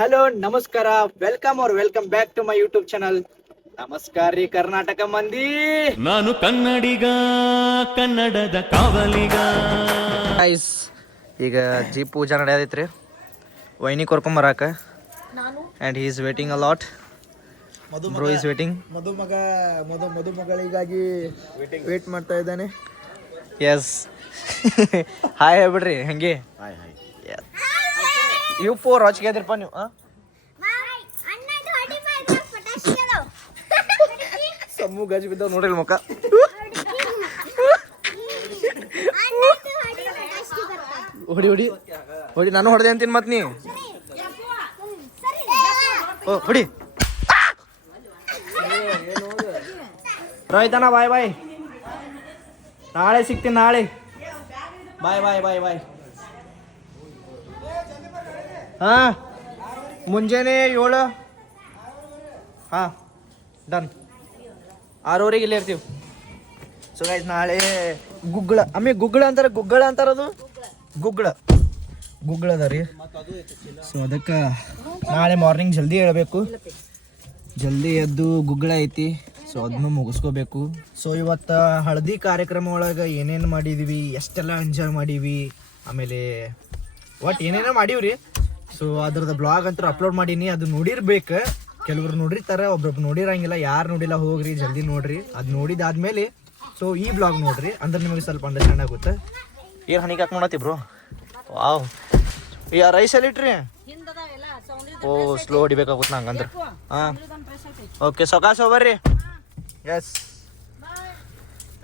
Hello ನಮಸ್ಕಾರ, welcome back to my YouTube channel. ನಮಸ್ಕಾರ ರೀ ಕರ್ನಾಟಕ ಮಂದಿ. ನಾನು ಕನ್ನಡಿಗ, ಕನ್ನಡದ ಕಾವಲಿಗ. ಗೈಸ್, ಈಗ ಜೀಪ್ ಪೂಜಾ ನಡೆಯದೈತ್ರಿ. ವೈನಿ ಕರ್ಕೊಂಬರಾಕ and he is waiting a lot. Bro is waiting. ಮದುಮಗಳಿಗಾಗಿ ವೇಟ್ ಮಾಡ್ತಾ ಇದ್ದಾನೆ. ಎಸ್ ಹಾಯ್ ಹೇಳ್ಬಿಡ್ರಿ ಹಂಗೆ. ಇವು ಫೋರ್ ರಾಚಿಗೆ ಅದಿರಪ್ಪ ನೀವು. ಸಮ್ಮು ಗಜ್ ಬಿದ್ದಾವ ನೋಡ್ರಿ ಮುಖ. ಹೊಡಿ ಹೊಡಿ ಹೊಡಿ, ನಾನು ಹೊಡೆದೆ ಅಂತೀನಿ ಮತ್ ನೀ ಹೊಡಿ. ರೋಹಿತನ ಬಾಯ್ ಬಾಯ್, ನಾಳೆ ಸಿಗ್ತೀನಿ ನಾಳೆ. ಬಾಯ್ ಬಾಯ್ ಬಾಯ್ ಬಾಯ್. ಹಾ ಮುಂಜಾನೆ 7. ಹಾಂ ಡನ್. 6:00 ಇಲ್ಲೇ ಇರ್ತೀವಿ. ಸೊ ಗೈಸ್, ನಾಳೆ ಗುಗ್ಗಳ ಗುಗ್ಗಳ ಅಂತಾರದು ಗುಗ್ಗಳ ಅದ ರೀ. ಸೊ ಅದಕ್ಕೆ ನಾಳೆ ಮಾರ್ನಿಂಗ್ ಜಲ್ದಿ ಹೇಳ್ಬೇಕು. ಜಲ್ದಿ ಎದ್ದು ಗುಗ್ಗಳ ಐತಿ. ಸೊ ಅದನ್ನು ಮುಗಿಸ್ಕೋಬೇಕು. ಸೊ ಇವತ್ತು ಹಳದಿ ಕಾರ್ಯಕ್ರಮ ಒಳಗೆ ಏನೇನು ಮಾಡಿದೀವಿ, ಎಷ್ಟೆಲ್ಲ ಎಂಜಾಯ್ ಮಾಡೀವಿ, ಆಮೇಲೆ ಒಟ್ಟು ಏನೇನೋ ಮಾಡೀವ್ರಿ. ಸೊ ಅದ್ರದ್ದು ಬ್ಲಾಗ್ ಅಂತೂ ಅಪ್ಲೋಡ್ ಮಾಡೀನಿ. ಅದು ನೋಡಿರ್ಬೇಕು. ಕೆಲವ್ರು ನೋಡಿರ್ತಾರೆ, ಒಬ್ರೊಬ್ರು ನೋಡಿರಂಗಿಲ್ಲ. ಯಾರು ನೋಡಿಲ್ಲ ಹೋಗ್ರಿ, ಜಲ್ದಿ ನೋಡ್ರಿ. ಅದು ನೋಡಿದಾದ್ಮೇಲೆ ಸೊ ಈ ಬ್ಲಾಗ್ ನೋಡ್ರಿ, ಅಂದ್ರೆ ನಿಮಗೆ ಸ್ವಲ್ಪ ಅಂಡರ್ಸ್ಟ್ಯಾಂಡ್ ಆಗುತ್ತೆ. ಏನು ಹನಿಗೆ ಹಾಕಿ ನೋಡತ್ತಿ ಬ್ರೋ? ವಾವ್, ರೈಸ್ ಎಲ್ಲಿ ಇಟ್ರಿ? ಓ ಸ್ಲೋ ಹೊಡಿಬೇಕಾಗುತ್ತೆ ನಂಗಂದ್ರೆ. ಹಾಂ ಓಕೆ, ಸೊಕಾಸ್ ಬರ್ರಿ. ಎಸ್,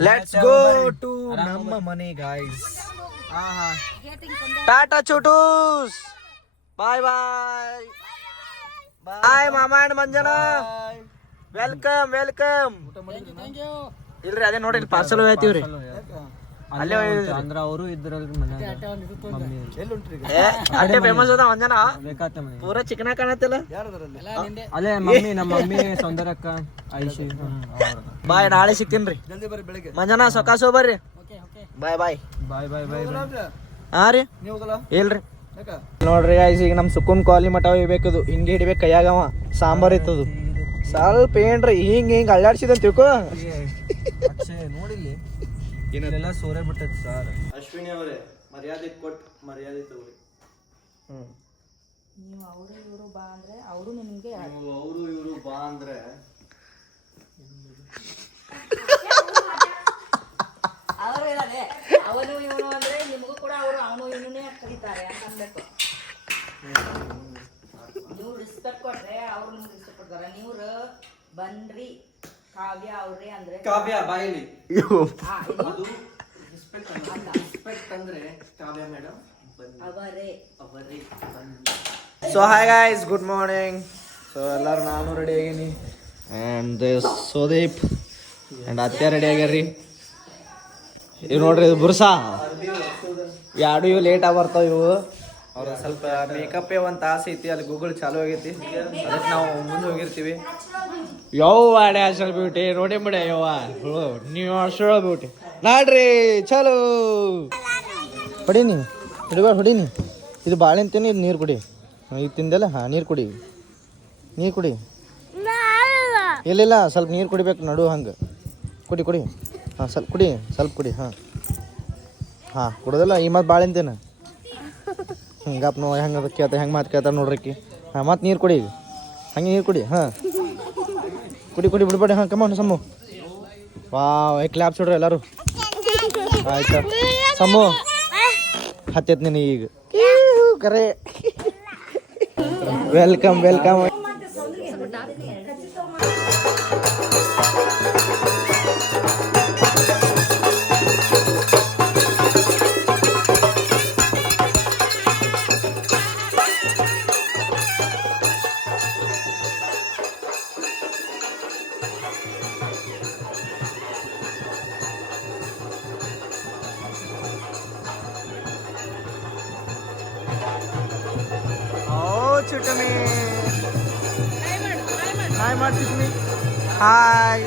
ಲೆಟ್ಸ್ ಗೋ ಟು ನಮ್ಮ ಮನೆ ಗಾಯ್ಸ್. ಟಾಟಾ ಚೋಟೂಸ್, ಬಾಯ್ ಬಾಯ್ ಬಾಯ್. ಮಾಮಾ ಅಂಡ್ ಮಂಜನಾ, ವೆಲ್ಕಮ್. ಇಲ್ರಿ ಅದೇ ನೋಡ್ರಿ, ಪಾರ್ಸಲ್ ಹೋಯ್ತೀವ್ರಿ. ಅಲ್ಲೇ ಅಂದ್ರ ಅವರು ಇದ್ರಲ್ರಿ ಮನೆ. ಅಲ್ಲೇ ಫೇಮಸ್ ಅದ ಮಂಜನಾ, ಪೂರಾ ಚಿಕನ ಕಾಣತ್ತಿಲ್ಲ. ಅಲ್ಲೇ ಮಮ್ಮಿ, ನಮ್ಮ ಮಮ್ಮಿ ಸೌಂದರ್ಯಕ್ಕ, ಐಶಿ. ಬಾಯ್, ನಾಳೆ ಸಿಗ್ತೀನ್ರಿ. ಜಲ್ದಿ ಬರ್ರಿ ಬೆಳಿಗ್ಗೆ. ಮಂಜನಾ ಸೊಕಾಸು ಬರ್ರಿ. ಬಾಯ್ ಬಾಯ್ ಬಾಯ್ ಬಾಯ್ ಬಾಯ್. ಹಾ ರೀ, ಇಲ್ರಿ ನೋಡ್ರಿ ಗೈಸ್, ಈಗ ನಮ್ ಸುಕೂನ್ ಕಾಲನಿ ಮಠ ಹೋಗ್ಬೇಕದು. ಹಿಂಗೆ ಹಿಡಿಬೇಕು ಕೈಯಾಗವ, ಸಾಂಬಾರ್ ಇತ್ತದು. ಸ್ವಲ್ಪ ಏನ್ರಿ ಹಿಂಗ್ ಅಳ್ಳಾಡ್ಸಿದಂತ ತಿಳ್ಕೊ. ನೋಡಿಲ್ಲಿ ಏನೆಲ್ಲ ಸೋರೆ ಬಿಟ್ಟೈತಿ ಸರ್. ಅಶ್ವಿನಿ ಅವರೇ, ಮರ್ಯಾದೆ ಕೊಟ್ಟು ಮರ್ಯಾದೆ ತಗೋರಿ. ನೀವು ಅವರು ಇವರು ಬಾ ಅಂದ್ರೆ ಅವರು ನಿಮಗೆ ಅವರು ಇವರು ಬಾ ಅಂದ್ರೆ ಅವರು ಇರದೆ ಅವನು ಇವನು ಅಂದ್ರೆ ನಿಮಗೂ ಕೂಡ ಅವರು ಅವನು ಇವನೇ ಕರೀತಾರೆ ಅಂತ ಅನ್ಬೇಕು. ನೀವು ರೆಸ್ಪೆಕ್ಟ್ ಕೊಟ್ರೆ ಅವ್ರು ನಿಮ್ಗೆ ರೆಸ್ಪೆಕ್ಟ್ ಕೊಡ್ತಾರೆ. ನೀವು ಬನ್ರಿ ಕಾವ್ಯ ಅವ್ರೆ ಅಂದ್ರೆ ಕಾವ್ಯ ಬಾಯಿಲಿ ಅದು ರೆಸ್ಪೆಕ್ಟ್ ಅಂದ್ರೆ ಕಾವ್ಯ ಮೇಡಮ್ ಅವರೇ. So hi guys, good morning. So ಎಲ್ಲರೂ ನಾನು ರೆಡಿ ಆಗೀನಿ ಆ್ಯಂಡ್ ಸೋದೀಪ್ ಆ್ಯಂಡ್ ಅತ್ಯ ರೆಡಿ ಆಗ್ಯಾರ್ರಿ. ಇವು ನೋಡ್ರಿ, ಇದು ಬುರ್ಸಾ ಎರಡು ಇವು ಲೇಟಾಗಿ ಬರ್ತಾವೆ. ಇವು ಅವ್ರು ಸ್ವಲ್ಪ ಮೇಕಪ್ಪೇ ಒಂದು ತಾಸು ಐತಿ, ಅಲ್ಲಿ ಗೂಗಲ್ ಚಾಲು ಆಗೈತಿ. ಅದಕ್ಕೆ ನಾವು ಮುಂದೆ ಹೋಗಿರ್ತೀವಿ. ಯವ್ವ ನ್ಯಾಚುರಲ್ ಬ್ಯೂಟಿ ನೋಡಿ ಬಿಡ. ಯವ್ವ ನೀವು ನ್ಯಾಚುರಲ್ ಬ್ಯೂಟಿ ನಾಡ್ರಿ. ಚಲೋ ಹೊಡೀನಿ, ಹಿಡಿಬೇಡ ಹೊಡೀನಿ. ಇದು ಬಾಳೆಹಣ್ಣು ತಿನ್ನಿ, ಇದು ನೀರು ಕುಡಿ. ಇದು ತಿಂದಲ್ಲ? ಹಾಂ, ನೀರು ಕುಡಿ. ಇಲ್ಲ ಸ್ವಲ್ಪ ನೀರು ಕುಡಿಬೇಕು ನಡು. ಹಂಗೆ ಕುಡಿ. ಹಾಂ ಸ್ವಲ್ಪ ಕುಡಿ. ಹಾಂ ಕುಡೋದಲ್ಲ ಈ ಮತ್ತು ಬಾಳೆಹಣ್ಣು ತಿನ್ನ. ಗಪ್ ನೋ ಹೆಂಗೆ ಅದು ಕೇಳ್ತಾ, ಹೆಂಗೆ ಮಾತು ಕೇಳ್ತಾರೆ ನೋಡ್ರಿಕ್ಕಿ. ಹಾಂ ಮತ್ತು ನೀರು ಕುಡಿ, ಹಂಗೆ ನೀರು ಕುಡಿ. ಹಾಂ ಕುಡಿ ಬಿಡ್ಬೇಡಿ. ಹಾಂ ಕಮ್ಮ ಸಮ್ಮು. ವಾವ್, ಕ್ಲಾಪ್ಸ್ ಹೊಡ್ರಿ ಎಲ್ಲರೂ. ಆಯ್ತಾ ಸಮ್ಮು, ಹತ್ತೈತೆ ನೀನು ಈಗ ಕರೆ. ವೆಲ್ಕಮ್. ಚುಟಮಿ ಹಾಯ್ ಮಾಡ್ತಿದ್ದೀನಿ. ಹಾಯ್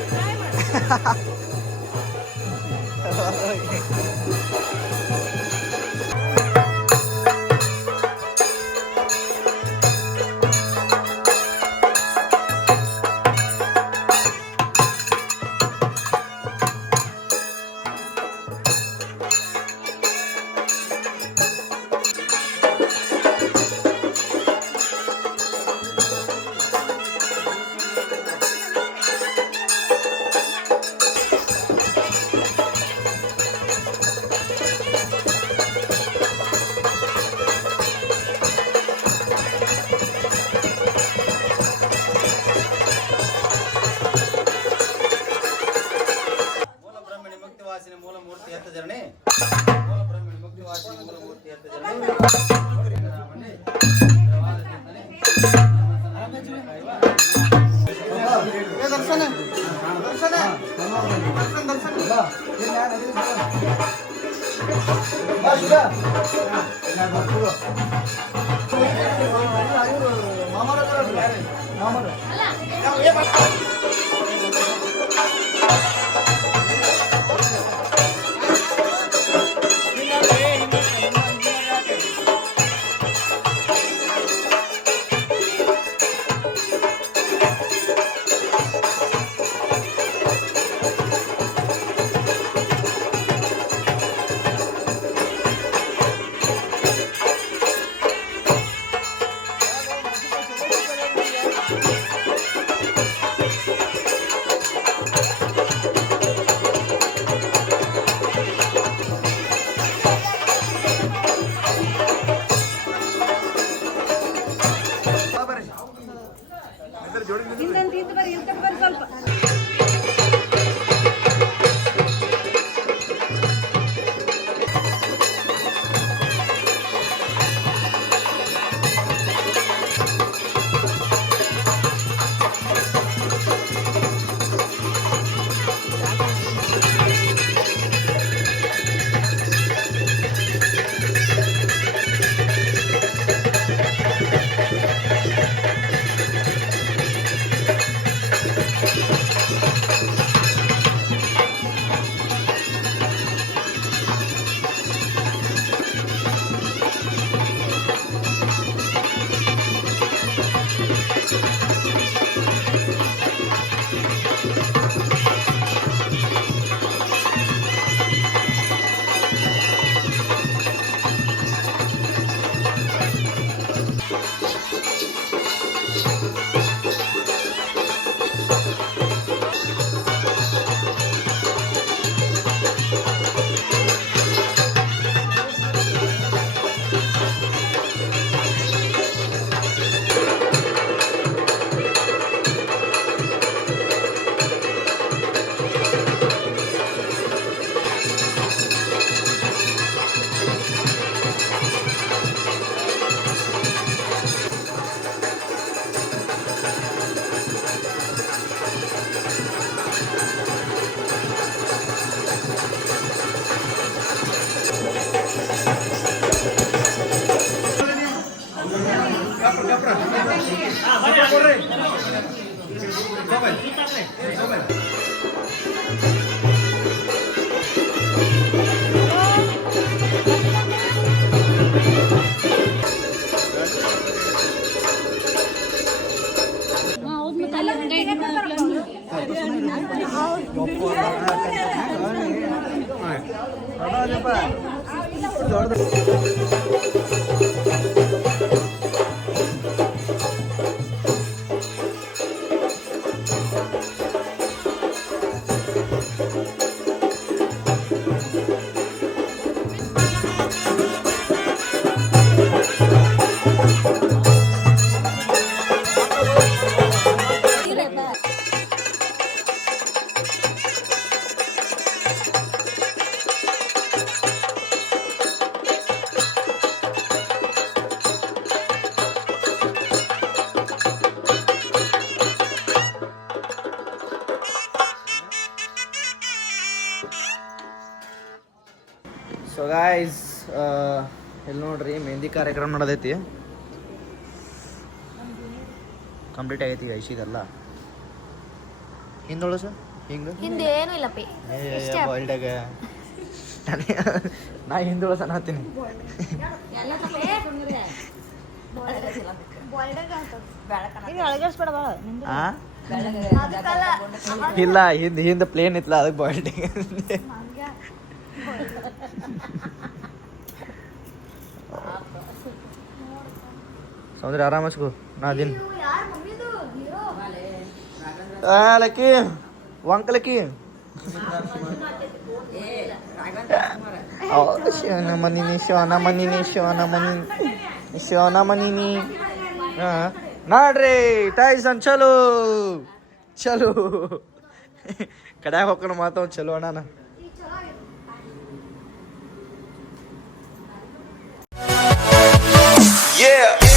ಸೊ ಗಾಯ್ಸ್ ಇಲ್ಲಿ ನೋಡ್ರಿ ಮೆಹಂದಿ ಕಾರ್ಯಕ್ರಮ ನಡೆದೈತಿ. ಕಂಪ್ಲೀಟ್ ಆಗೈತಿ ಈಗ ಐಶಿದೆಲ್ಲ. ಹಿಂದೊಳ ಸರ್ ಹಿಂಗೆ ಹಿಂದೆ ಏನು ಇಲ್ಲಪ್ಪಿ. ಬಾಯ್ಲ್ಡಾಗ ನಾ ಹಿಂದೊಳ ಸಣ್ಣ ಹತ್ತೀನಿ. ಇಲ್ಲ ಹಿಂದೆ ಪ್ಲೇನ್ ಇತ್ತಲ್ಲ ಅದಕ್ಕೆ ಬಾಯ್ಲ್ಡ್. ಸೌಂದರ್ಯ ಆರಾಮಸ್ಕೋ ನಾ ದಿನ ಲಕ್ಕಿ ವಂಕಲಕ್ಕಿ ಶಿವನ ಮನಿನಿ ಶಿವನ ಮನಿನಿ ಶಿವನ ಮನಿನಿ ಶಿವನ ಮನಿನಿ. ನೋಡ್ರಿ ಟೈಸನ್ ಚಲೋ ಚಲೋ ಕಡ್ಯಾಗ ಹೋಗೋಣ ಮಾತಾವ ಚಲೋ ಅಣ್ಣ. Yeah.